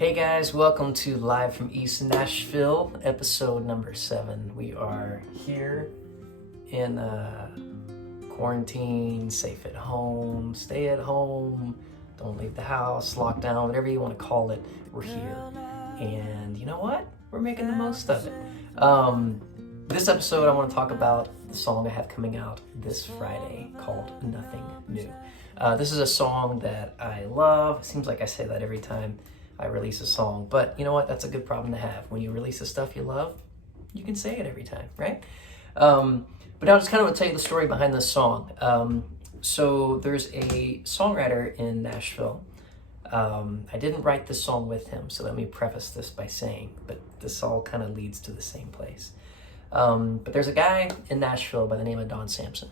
Hey guys, welcome to Live from East Nashville, episode number 7. We are here in quarantine, safe at home, stay at home, don't leave the house, lockdown, whatever you want to call it. We're here. And you know what? We're making the most of it. This episode, I want to talk about the song I have coming out this Friday called Nothing New. This is a song that I love. It seems like I say that every time I release a song, but you know what? That's a good problem to have. When you release the stuff you love, you can say it every time, right? But I just kind of want to tell you the story behind this song. So there's a songwriter in Nashville. I didn't write this song with him, so let me preface this by saying, but this all kind of leads to the same place. But there's a guy in Nashville by the name of Don Sampson.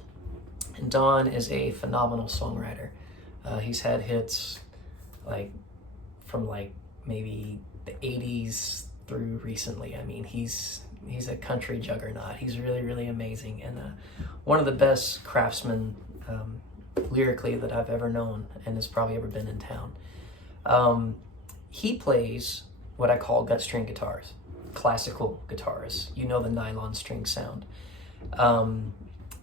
And Don is a phenomenal songwriter. He's had hits from maybe the 80s through recently. I mean, he's a country juggernaut. He's really, really amazing, and one of the best craftsmen lyrically that I've ever known and has probably ever been in town. He plays what I call gut string guitars, classical guitars. You know, the nylon string sound.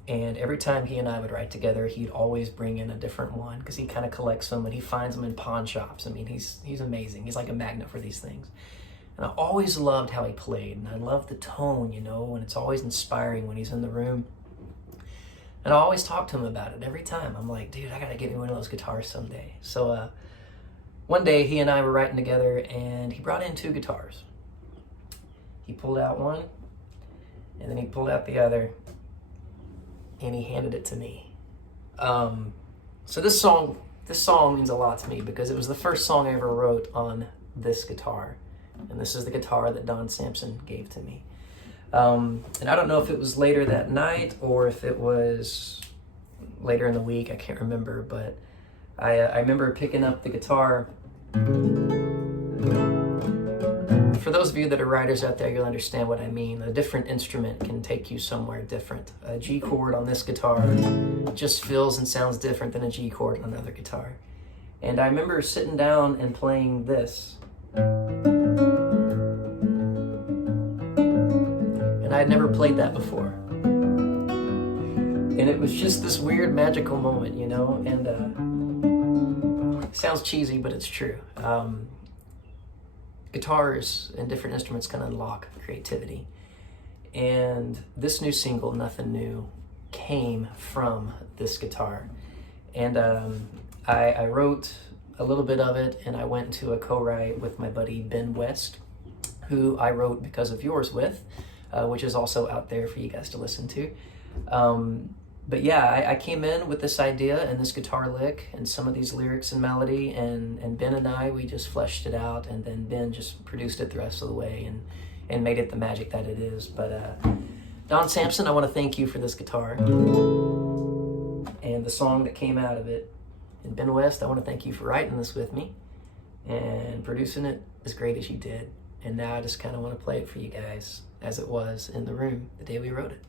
And every time he and I would write together, he'd always bring in a different one because he kind of collects them and he finds them in pawn shops. I mean, he's amazing. He's like a magnet for these things. And I always loved how he played, and I loved the tone, you know, and it's always inspiring when he's in the room. And I always talk to him about it every time. I'm like, dude, I got to get me one of those guitars someday. So one day he and I were writing together, and he brought in 2 guitars. He pulled out one, and then he pulled out the other, and he handed it to me. So this song means a lot to me because it was the first song I ever wrote on this guitar. And this is the guitar that Don Sampson gave to me. And I don't know if it was later that night or if it was later in the week. I can't remember, but I remember picking up the guitar. For those of you that are writers out there, you'll understand what I mean. A different instrument can take you somewhere different. A G chord on this guitar just feels and sounds different than a G chord on another guitar. And I remember sitting down and playing this. And I had never played that before. And it was just this weird magical moment, you know? And it sounds cheesy, but it's true. Guitars and different instruments can unlock creativity. And this new single, Nothing New, came from this guitar. And I wrote a little bit of it, and I went into a co-write with my buddy Ben West, who I wrote Because of Yours with, which is also out there for you guys to listen to. But yeah, I came in with this idea and this guitar lick and some of these lyrics and melody, and Ben and I, we just fleshed it out, and then Ben just produced it the rest of the way and made it the magic that it is. But Don Sampson, I want to thank you for this guitar and the song that came out of it. And Ben West, I want to thank you for writing this with me and producing it as great as you did. And now I just kind of want to play it for you guys as it was in the room the day we wrote it.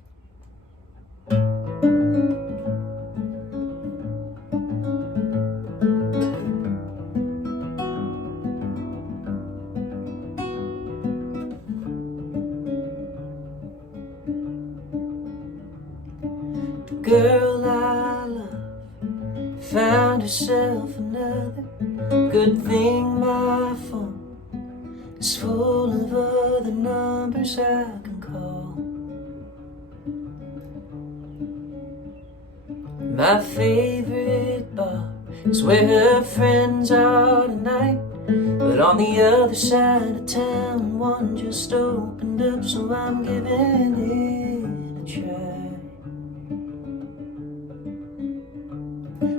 Girl I love found herself another good thing. My phone is full of other numbers I can call. My favorite bar is where her friends are tonight, but on the other side of town one just opened up, so I'm giving it a try.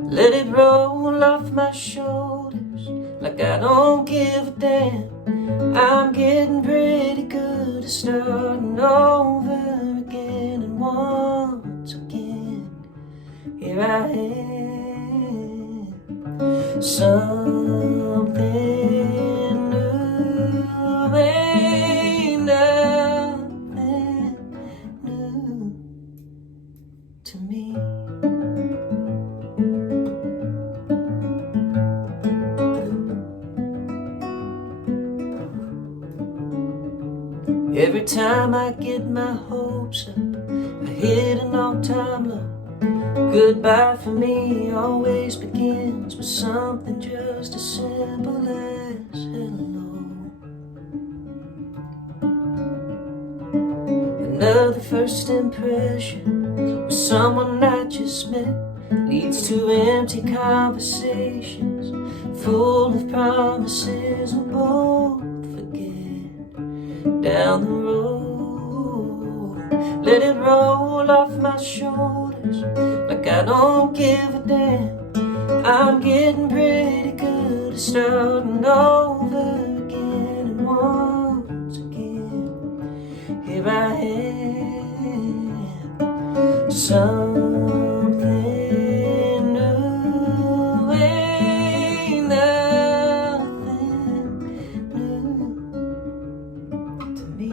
Let it roll off my shoulders like I don't give a damn. I'm getting pretty good at starting over again, and once again here I am. Something new, ain't nothing new to me. Every time I get my hopes up, I hit an all-time low. Goodbye for me always begins with something just as simple as hello. Another first impression with someone I just met leads to empty conversations full of promises we'll both forget down the road. Let it roll off my shoulders like I don't give a damn. I'm getting pretty good at starting over again, and once again here I am. Something new, ain't nothing new to me.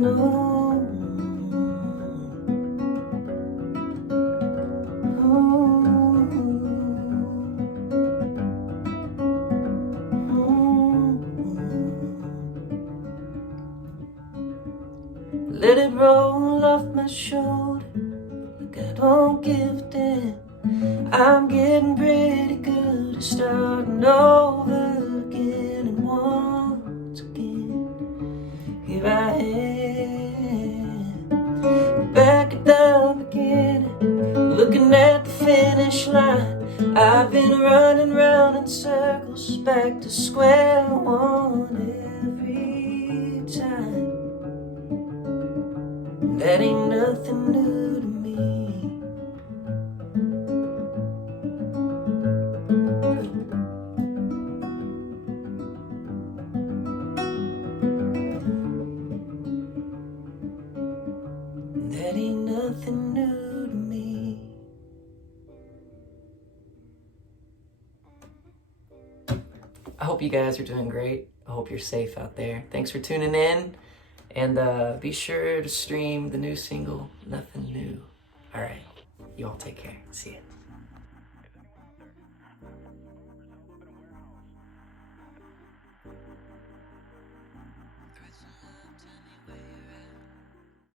No. Let it roll off my shoulder like I don't give a damn. I'm getting pretty good at starting over again, and once again here I am, back at the beginning, looking at the finish line. I've been running round in circles, back to square one every time. That ain't nothing new to me. That ain't nothing new to me. I hope you guys are doing great. I hope you're safe out there. Thanks for tuning in. And be sure to stream the new single, Nothing New. All right. You all take care. See ya.